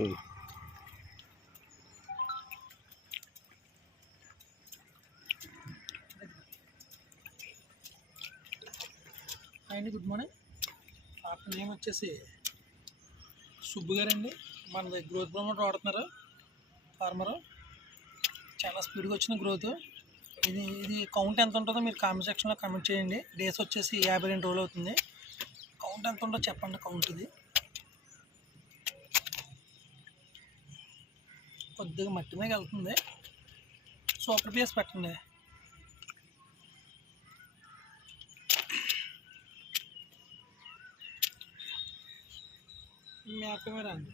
అండి good morning. అతని name వచ్చేసి సుబ్బు గారండి. మన గ్రోత్ ప్రమోటర్ వాడుతున్నారు ఫార్మరు. చాలా స్పీడ్గా వచ్చిన గ్రోత్. ఇది కౌంట్ ఎంత ఉంటుందో మీరు కామెంట్ సెక్షన్లో కామెంట్ చేయండి. డేస్ వచ్చేసి 52 రోజులు అవుతుంది. కౌంట్ ఎంత ఉంటుందో చెప్పండి. కౌంట్ ఇది కొద్దిగా మట్టి మీద వెళ్తుంది. సూపర్ పిఎస్ పెట్టండి. మేక మీద అండి.